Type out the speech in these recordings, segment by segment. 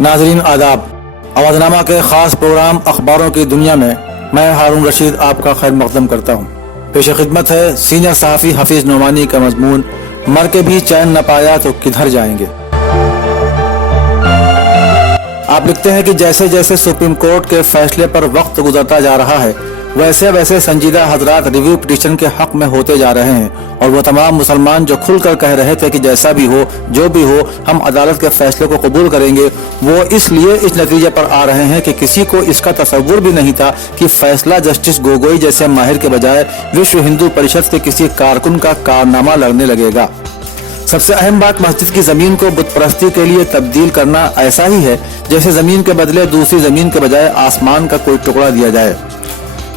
नाज़रीन आदाब। आवाज़नामा के ख़ास प्रोग्राम अखबारों की दुनिया में मैं हारून रशीद आपका खैर मक़दम करता हूँ। पेश खिदमत है सीनियर सहाफ़ी हफीज़ नोमानी का मज़मून, मर के भी चैन न पाया तो किधर जाएंगे। आप लिखते हैं कि जैसे जैसे सुप्रीम कोर्ट के फैसले पर वक्त गुजरता जा रहा है, वैसे वैसे संजीदा हजरात रिव्यू पिटीशन के हक में होते जा रहे हैं और वो तमाम मुसलमान जो खुलकर कह रहे थे कि जैसा भी हो जो भी हो हम अदालत के फैसले को कबूल करेंगे, वो इसलिए इस नतीजे पर आ रहे हैं कि किसी को इसका तसव्वुर भी नहीं था कि फैसला जस्टिस गोगोई जैसे माहिर के बजाय विश्व हिंदू परिषद के किसी कारकुन का कारनामा लगने लगेगा। सबसे अहम बात, मस्जिद की जमीन को बुत परस्ती के लिए तब्दील करना ऐसा ही है जैसे जमीन के बदले दूसरी जमीन के बजाय आसमान का कोई टुकड़ा दिया जाए।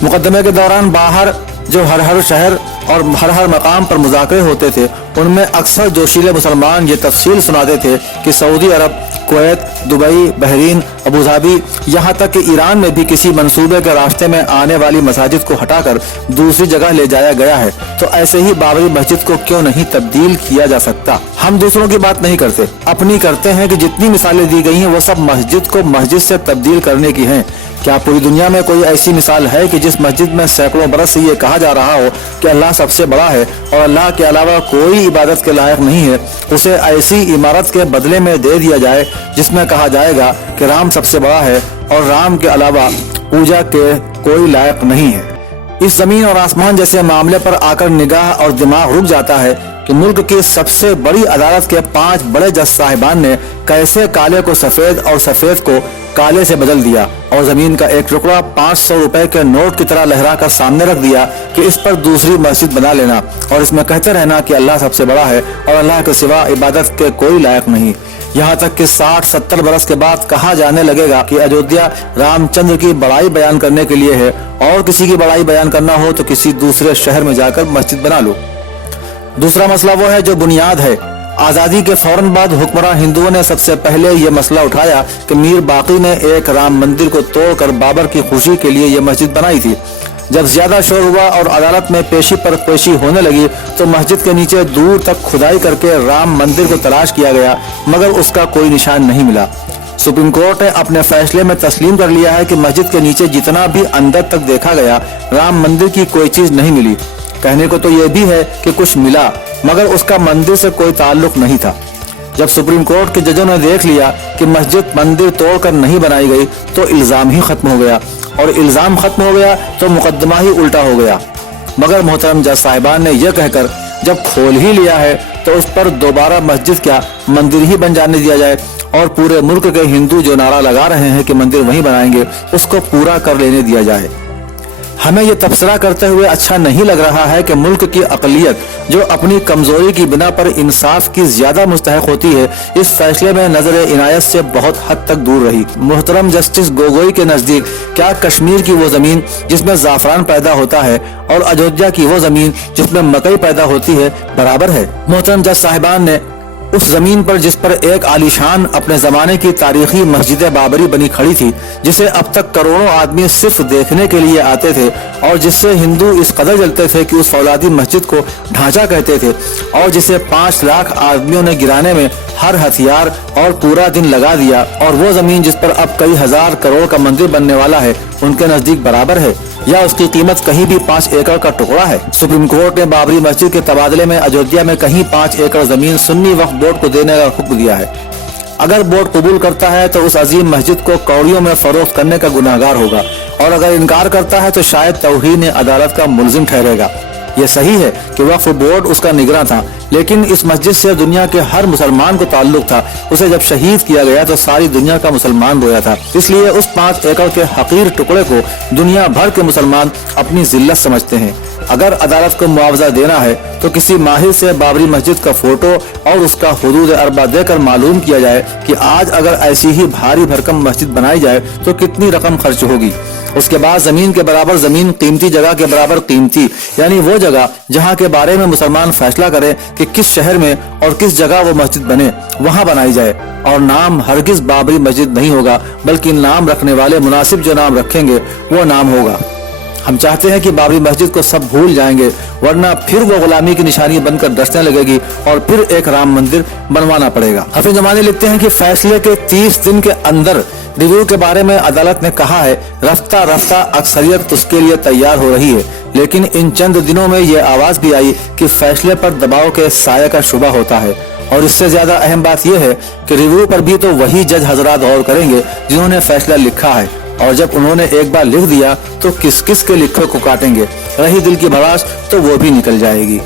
मुकदमे के दौरान बाहर जो हर शहर और हर मकाम पर मुज़ाकरे होते थे, उनमें अक्सर जोशीले मुसलमान ये तफसील सुनाते थे कि सऊदी अरब, Kuwait, Dubai, Bahrain, Abu Dhabi, यहाँ तक कि ईरान में भी किसी मंसूबे के रास्ते में आने वाली मसाजिद को हटाकर दूसरी जगह ले जाया गया है, तो ऐसे ही बाबरी मस्जिद को क्यों नहीं तब्दील किया जा सकता। हम दूसरों की बात नहीं करते, अपनी करते हैं कि जितनी मिसालें दी गई हैं वो सब मस्जिद को मस्जिद से तब्दील करने की हैं। क्या पूरी दुनिया में कोई ऐसी मिसाल है कि जिस मस्जिद में सैकड़ों बरस से ये कहा जा रहा हो कि अल्लाह सबसे बड़ा है और अल्लाह के अलावा कोई इबादत के लायक नहीं है, उसे ऐसी इमारत के बदले में दे दिया जाए जिसमें कहा जाएगा कि राम सबसे बड़ा है और राम के अलावा पूजा के कोई लायक नहीं है। इस जमीन और आसमान जैसे मामले पर आकर निगाह और दिमाग रुक जाता है कि मुल्क की सबसे बड़ी अदालत के 5 बड़े जज साहिबान ने कैसे काले को सफेद और सफेद को काले से बदल दिया और जमीन का एक टुकड़ा 500 रुपए के नोट की तरह लहरा कर सामने रख दिया कि इस पर दूसरी मस्जिद बना लेना और इसमें कहते रहना कि अल्लाह सबसे बड़ा है और अल्लाह के सिवा इबादत के कोई लायक नहीं। यहाँ तक कि 60-70 बरस के बाद कहा जाने लगेगा कि अयोध्या रामचंद्र की बड़ाई बयान करने के लिए है और किसी की बड़ाई बयान करना हो तो किसी दूसरे शहर में जाकर मस्जिद बना लो। दूसरा मसला वो है जो बुनियाद है। आज़ादी के फौरन बाद हुक्मरान हिंदुओं ने सबसे पहले ये मसला उठाया कि मीर बाकी ने एक राम मंदिर को तोड़कर बाबर की खुशी के लिए ये मस्जिद बनाई थी। जब ज्यादा शोर हुआ और अदालत में पेशी पर पेशी होने लगी तो मस्जिद के नीचे दूर तक खुदाई करके राम मंदिर को तलाश किया गया, मगर उसका कोई निशान नहीं मिला। सुप्रीम कोर्ट ने अपने फैसले में तस्लीम कर लिया है कि मस्जिद के नीचे जितना भी अंदर तक देखा गया, राम मंदिर की कोई चीज नहीं मिली। कहने को तो यह भी है कि कुछ मिला, मगर उसका मंदिर से कोई ताल्लुक नहीं था। जब सुप्रीम कोर्ट के जजों ने देख लिया कि मस्जिद मंदिर तोड़कर नहीं बनाई गई तो इल्जाम ही खत्म हो गया और इल्जाम खत्म हो गया तो मुकदमा ही उल्टा हो गया। मगर मोहतरम जज साहिबान ने यह कहकर जब खोल ही लिया है तो उस पर दोबारा मस्जिद क्या मंदिर ही बन जाने दिया जाए और पूरे मुल्क के हिंदू जो नारा लगा रहे हैं कि मंदिर वहीं बनाएंगे उसको पूरा कर लेने दिया जाए। हमें ये तबसरा करते हुए अच्छा नहीं लग रहा है कि मुल्क की अक़लियत जो अपनी कमजोरी की बिना पर इंसाफ की ज्यादा मुस्तहक होती है, इस फैसले में नजर इनायत से बहुत हद तक दूर रही। मोहतरम जस्टिस गोगोई के नजदीक क्या कश्मीर की वो जमीन जिसमें जाफरान पैदा होता है और अयोध्या की वो जमीन जिसमें मकई पैदा होती है बराबर है? मोहतरम जज साहिबान ने उस जमीन पर जिस पर एक आलीशान अपने जमाने की तारीखी मस्जिद बाबरी बनी खड़ी थी, जिसे अब तक करोड़ों आदमी सिर्फ देखने के लिए आते थे और जिससे हिंदू इस कदर जलते थे कि उस फौलादी मस्जिद को ढांचा कहते थे और जिसे 5 लाख आदमियों ने गिराने में हर हथियार और पूरा दिन लगा दिया, और वो जमीन जिस पर अब कई हजार करोड़ का मंदिर बनने वाला है, उनके नजदीक बराबर है या उसकी कीमत कहीं भी 5 एकड़ का टुकड़ा है? सुप्रीम कोर्ट ने बाबरी मस्जिद के तबादले में अयोध्या में कहीं 5 एकड़ जमीन सुन्नी वक्फ बोर्ड को देने का हुक्म दिया है। अगर बोर्ड कबूल करता है तो उस अजीम मस्जिद को कौड़ियों में फरोख्त करने का गुनाहगार होगा और अगर इनकार करता है तो शायद तौहीन अदालत का मुलजिम ठहरेगा। ये सही है कि वक्फ बोर्ड उसका निगरान था, लेकिन इस मस्जिद से दुनिया के हर मुसलमान को ताल्लुक था। उसे जब शहीद किया गया तो सारी दुनिया का मुसलमान रोया था, इसलिए उस 5 एकड़ के हकीर टुकड़े को दुनिया भर के मुसलमान अपनी जिल्लत समझते हैं। अगर अदालत को मुआवजा देना है तो किसी माहिर से बाबरी मस्जिद का फोटो और उसका हुदूद अरबा देकर मालूम किया जाए कि आज अगर ऐसी ही भारी भरकम मस्जिद बनाई जाए तो कितनी रकम खर्च होगी। उसके बाद जमीन के बराबर जमीन, कीमती जगह के बराबर कीमती, यानी वो जगह जहाँ के बारे में मुसलमान फैसला करें कि किस शहर में और किस जगह वो मस्जिद बने, वहाँ बनाई जाए। और नाम हरगिज बाबरी मस्जिद नहीं होगा, बल्कि नाम रखने वाले मुनासिब जो नाम रखेंगे वो नाम होगा। हम चाहते हैं कि बाबरी मस्जिद को सब भूल जाएंगे, वरना फिर वो गुलामी की निशानी बनकर डसने लगेगी और फिर एक राम मंदिर बनवाना पड़ेगा। हफीज जमानी लिखते हैं कि फैसले के 30 दिन के अंदर रिव्यू के बारे में अदालत ने कहा है, रफ्ता रफ्ता अक्सरियत उसके लिए तैयार हो रही है, लेकिन इन चंद दिनों में ये आवाज भी आई कि फैसले पर दबाव के साये का शुबा होता है। और इससे ज्यादा अहम बात यह है कि रिव्यू पर भी तो वही जज हजरात गौर करेंगे जिन्होंने फैसला लिखा है, और जब उन्होंने एक बार लिख दिया तो किस किस के लिखे को काटेंगे। रही दिल की भड़ास तो वो भी निकल जाएगी।